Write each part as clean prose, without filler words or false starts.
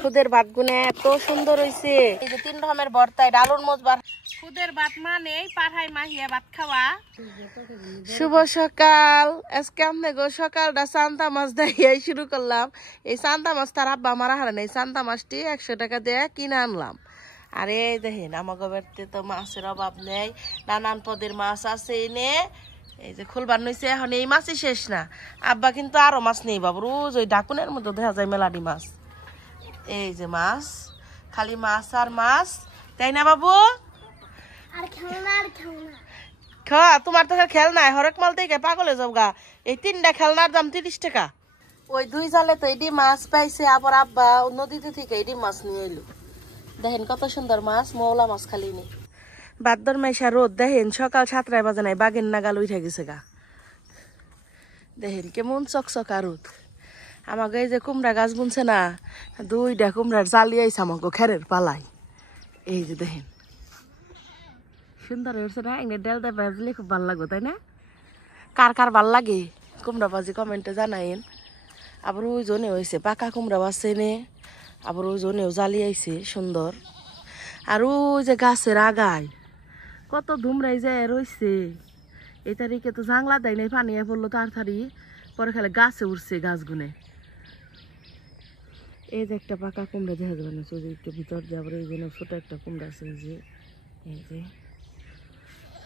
খুদের ভাত গুনে এত সুন্দর হইছে। এই যে 3 রকমের ভর্তা, ডালুর মোজবার। খুদের ভাত মানে পাঠাই মাহিয়া ভাত খাওয়া। শুভ সকাল। আজকে আপনাকে সকালটা সান্তা মাছ দিয়ে শুরু করলাম। এই সান্তা মাছ তার আব্বা মারা হারান, এই সান্তা মাছটি 100 টাকা দিয়ে কিনে আনলাম। আর এই দেখেন আমাকে বাড়িতে তো মাছের অভাব নেই, নানান পদের মাছ আছে এনে। এই যে খুলবার নইছে, এখন এই মাছই শেষ না। আব্বা কিন্তু আরো মাছ নেই বাবু, রোজ ওই ডাকুনের মধ্যে দেখা যায় মেলাডি মাছ। এই যে মাছ, খালি মাছ আর মাছ, তাই না বাবু? তোমার তো খেলনা হরেক মাল থেকে পাগলে যাও গা। এই 3টা খেলনার দাম 30 টাকা। ওই 2 জালে তো এডি মাছ পাইছে, আবার আব্বা নদীতে থেকে এডি মাছ নিয়ে এলো। দেখেন কত সুন্দর মাছ, মৌলা মাছ খালি নি। বাদ্দর মাইশা রোদ দেখেন, সকাল 7টায় বাজে নাই, বাগের নাগাল উঠে গেছে গা। দেখেন কেমন চকচকা রোদ। আমাকে এই যে কুমড়া গাছ বুনছে না, 2টা কুমড়ার জালি আইছে আমাকে খেরের পালাই। এই যে দেখেন সুন্দর হয়েছে না, এনে ডেল দে ভাজলে খুব ভালো লাগবে, তাই না? কার কার ভাল লাগে কুমড়া ভাজি কমেন্টে জানাইন। আবার ওই জনে হয়েছে পাকা কুমড়া বাসছে নে, আবার ওই জনেও জালি আইছে সুন্দর। আর ওই যে গাছের আগায় কত ধুমরাই যায় রয়েছে। এই তারিখে তো জাংলা দেয় নাই, পানি পড়লো তাড়াতাড়ি, পরে খালি গাছে উঠছে গাছ গুনে। এই যে একটা পাকা কুমড়া দেখা যাবে না, একটু ভিতর দিয়ে আবার এই জন্য ছোট একটা কুমড়া আছে। এই যে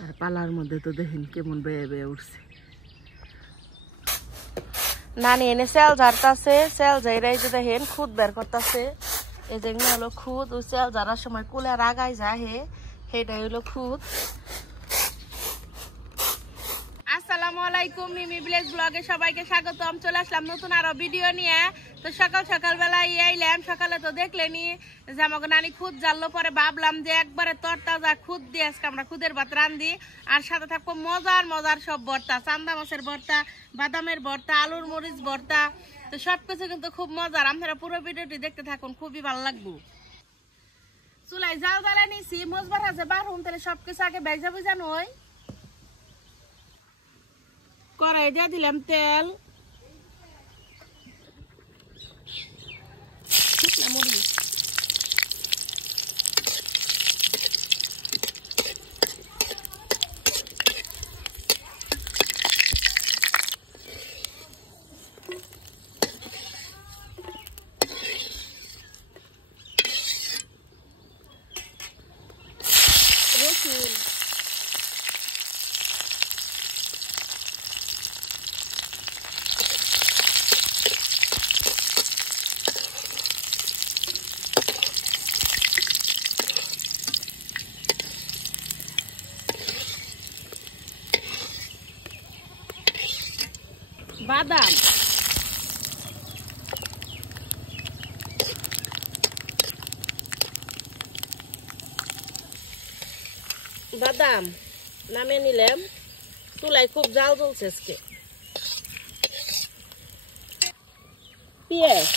আর পালার মধ্যে তো দেখেন কেমন বেয়ে বেয়ে উঠছে। নানি এনে সেল ঝাড়তাছে, সেল ঝাইরাই যে দেখেন খুদ বের করতেছে। এই যে হলো খুদ, ওই সেল ঝাড়ার সময় কুলের আগায় যায় সেটাই হলো খুদ। আসসালামু আলাইকুম, মিমি ভিলেজ ব্লগে সবাইকে স্বাগতম। চলে আসলাম নতুন আরো ভিডিও নিয়ে। তো সকাল বেলা আইলাম, সকালে তো দেখলেনি যে আমাকে নানি খুদ জ্বাললো, পরে ভাবলাম যে একবারে তরতাজা খুদ দিয়ে আজকে আমরা খুদের ভাত রান্ধি। আর সাথে থাকবো মজার সব ভর্তা, চান্দা মাছের ভর্তা, বাদামের ভর্তা, আলুর মরিচ ভর্তা। তো সবকিছু কিন্তু খুব মজার, আপনারা পুরো ভিডিওটি দেখতে থাকুন, খুবই ভালো লাগবে। চুলাই জাল জ্বালা নিছি, মজবার আছে বারুন, তাহলে সবকিছু আগে ভেজা বুঝানো হয়। কড়াই দিয়ে দিলাম তেল, মরিচ, রসুন, বাদাম, বাদাম নামিয়ে নিলাম। চুলাই খুব জাল জ্বলছে আজকে। পেঁয়াজ,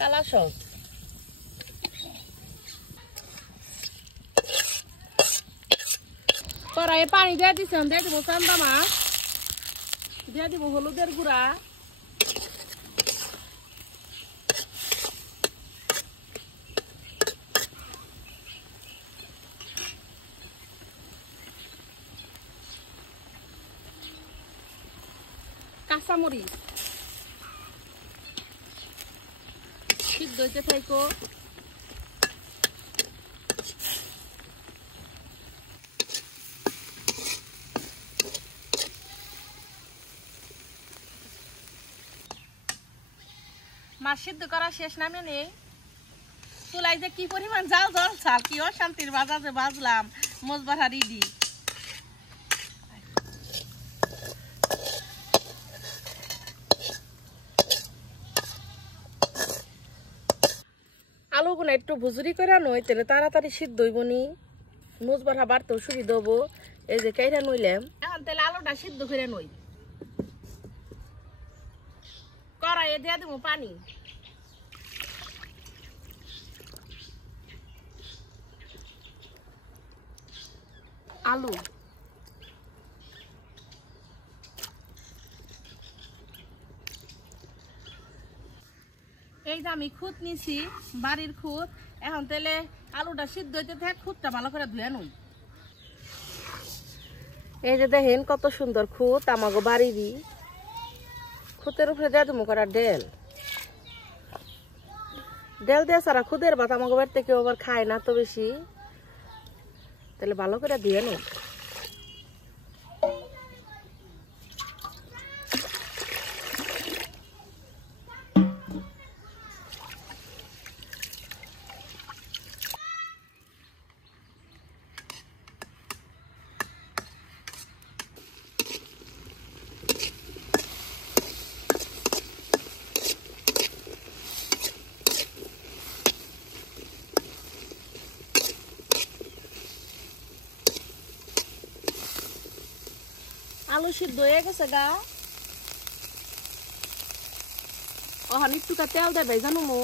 কালা সস, কড়াইয়ে পানি দিয়ে দিচ্ছেন, দিয়ে দিব চান্দা মাছ, দিয়ে দিব হলুদের গুঁড়া, কাঁচামরিচ, সিদ্ধ হইতে থাইকো। মাছ সিদ্ধ করা শেষ, নামে নেই। চুলাই যে কি পরিমাণ জাল জ্বলছে, কি অশান্তির বাজা যে বাজলাম, মজবার রেডি। আলুগুলো একটু ভুজুরি করে নয়, তাহলে তাড়াতাড়ি সিদ্ধ হইব নি, মুজবার হাবার তো সুবিধা হবো। এই যে কাইরা নইলাম এখন তাহলে আলুটা সিদ্ধ করে নই কড়াইয়ে দিয়ে দেবো পানি আলু এই যে আমি খুদ নিছি বাড়ির খুদ এখন তাহলে আলুটা সিদ্ধ হইতে থাক খুদটা ভালো করে ধুয়ে নই এই যে দেখেন কত সুন্দর খুদ আমাগো বাড়িরই খুদের উপরে দিয়ে দেবো করা ডেল ডেল দিয়ে সারা খুদের ভাত আমাগো বাড়িতে কেউ আবার খায় না তো বেশি তাহলে ভালো করে ধুয়ে নই আলু সিদ্ধ হয়ে গেছে গা ওখানে একটু তেল দেবে জানো মো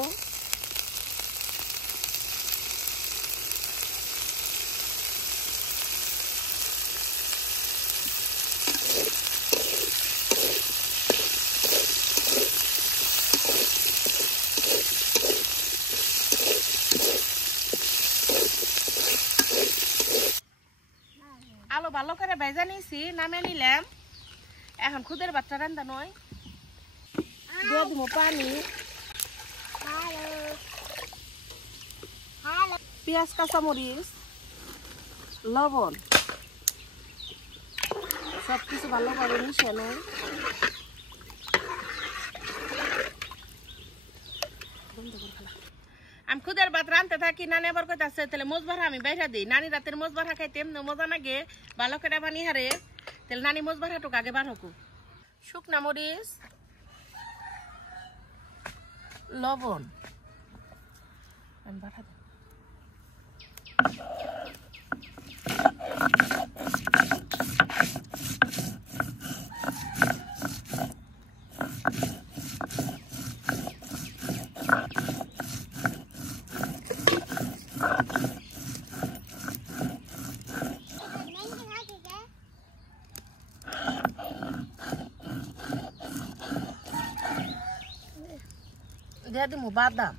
আলু ভালো করে ভেজে নিয়েছি নামে নিলাম এখন খুদের বাচ্চা রান্না নয় দিয়ে দিব পানি পেঁয়াজ কাঁচামরিচ লবণ সবকিছু ভালোভাবে মিশিয়ে নয় আমি খুদের ভাত রানতে থাকি নানি আবার কইতাছে তাহলে মোজবাড়া আমি বাইরা দিই নানি রাতের মোজবাড়া খাইতে এমনি মজা লাগে ভালো করে বানি হারে তাহলে নানি মোজবাড়াটুক আগে বার হোক শুকনা মরিচ লবণ আমি বাটা দিই dia di mau badam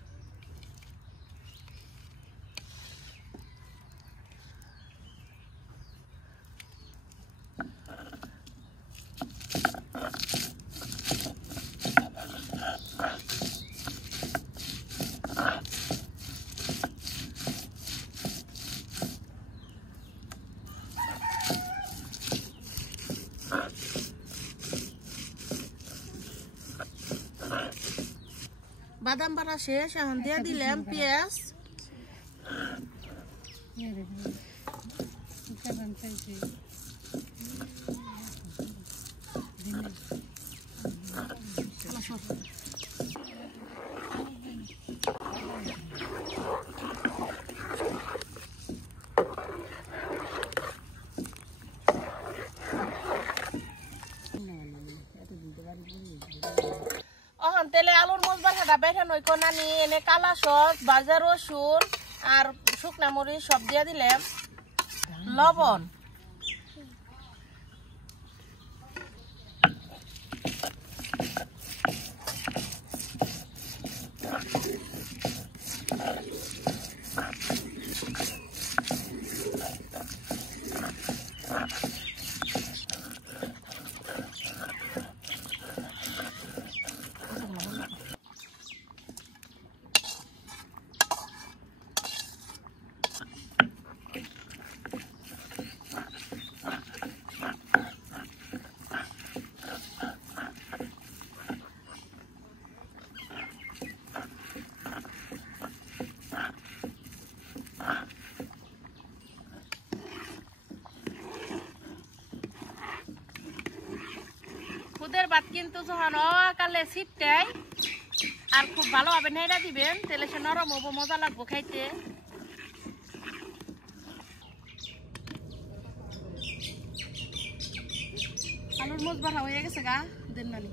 বাদাম বাটা শেষ এখন দিয়ে দিলাম পেঁয়াজ তেলে আলুর মশলা বেঠা নই কোনানি এনে কালা সস ভাজা রসুন আর শুকনা মরিচ সব দিয়ে দিলাম লবণ খুদের ভাত কিন্তু যখন অকালে ছিটটাই আর খুব ভালোভাবে নেড়া দিবেন তাহলে সে নরম হবো মজা লাগবো খাইতে আলুর মোজ বাড়া হয়ে গেছে গা দেন নানি।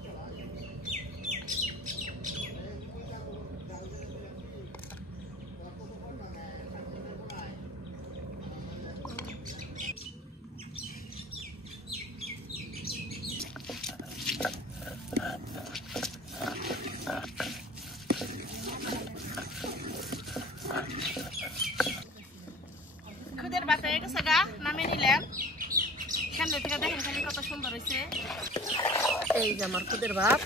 খুদের ভাত হয়ে গেছে গা নামিয়ে নিলাম। সামনে থেকে দেখেন খালি কত সুন্দর হয়েছে। এই যে আমার খুদের ভাত।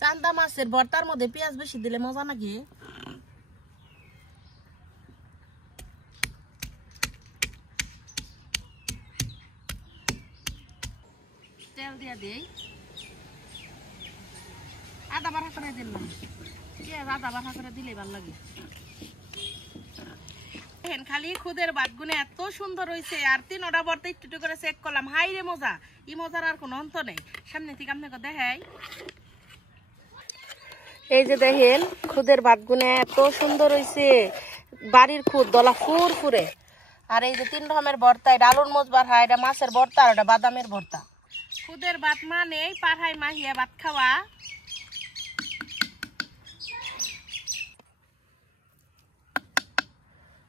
চান্দা মাছের ভর্তার মধ্যে পেঁয়াজ বেশি দিলে মজা নাকি? তেল দিয়া দেই, আদা বাড়া করে দিলাম। পেঁয়াজ আদা বাড়া করে দিলে ভালো লাগে। দেখেন খালি খুদের ভাত গুনে এত সুন্দর হয়েছে। আর 3টা ভর্তা একটু করে চেক করলাম। হাই রে মজা, এই মজার আর কোনো অন্ত নেই। সামনে থেকে আপনাকে দেখাই। এই যে দেখেন খুদের ভাত গুনে এত সুন্দর হয়েছে। বাড়ির খুদ দলা ফুরফুরে। আর এই যে 3 রকমের ভর্তা, এটা আলুর মোজ ভর্তা, এটা মাছের ভর্তা, আর এটা বাদামের ভর্তা। খুদের ভাত মানে পাড়ায় মাহিয়া ভাত খাওয়া।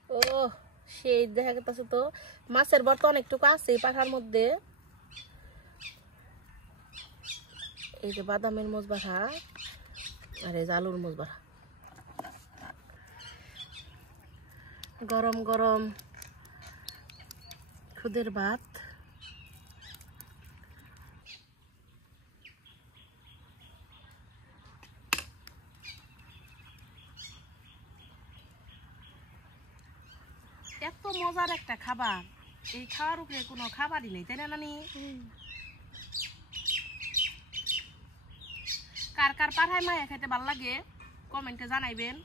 ও সেই দেখা গেছে তো মাছের ভর্তা অনেকটুকু আছে পাখার মধ্যে। এই যে বাদামের মোজ ভর্তা আর এই যে আলুর মোজ ভর্তা। গরম গরম খুদের ভাত। এত মজার একটা খাবার, এই খাওয়ার উপরে কোনো খাবারই নেই, তাই না নানি? কার কার পাড়ায় মায়া খেতে ভালো লাগে কমেন্টে জানাইবেন।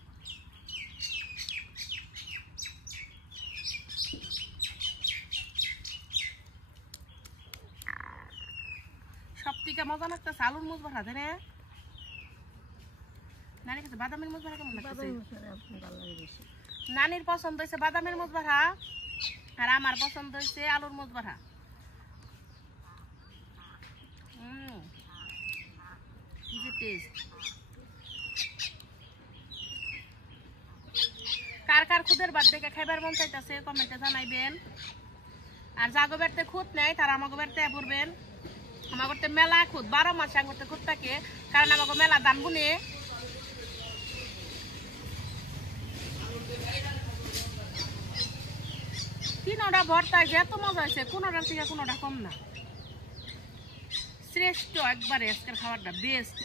সব থেকে মজা লাগতেছে আলুর মোজ ভর্তা, তাই না? নানির কাছে বাদামের মোজ ভর্তা কেমন লাগতেছে? নানির পছন্দ হয়েছে বাদামের মোজ ভর্তা, আর আমার পছন্দ হয়েছে আলুর মোজ ভর্তা। কি যে টেস্ট! কার কার খুদের ভাত দেখে খাইবার মন চাইতেছে কমেন্টে জানাইবেন। আর যাগো বেড়তে খুদ নেই তারা আমাকে বেড়তে পড়বেন। আমার করতে মেলা খুদ 12 মাস করতে খুদ থাকে, কারণ আমাকে মেলা দান গুনে। তিনটা ভর্তা এত মজা হয়েছে, কোনোটার থেকে কোনোটা কম না। শ্রেষ্ঠ একবারে আজকের খাবারটা বেস্ট।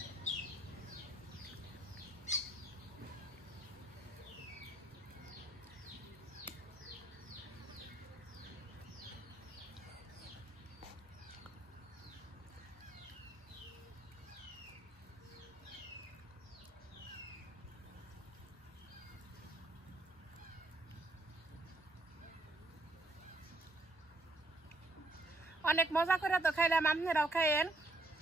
অনেক মজা করে তো খাইলাম, আপনারাও খাইয়েন।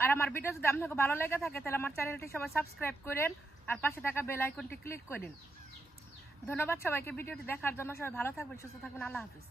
আর আমার ভিডিও যদি আপনাকে ভালো লেগে থাকে তাহলে আমার চ্যানেলটি সবাই সাবস্ক্রাইব করেন আর পাশে থাকা বেল আইকনটি ক্লিক করেন। ধন্যবাদ সবাইকে ভিডিওটি দেখার জন্য। সবাই ভালো থাকবেন, সুস্থ থাকবেন। আল্লাহ হাফিজ।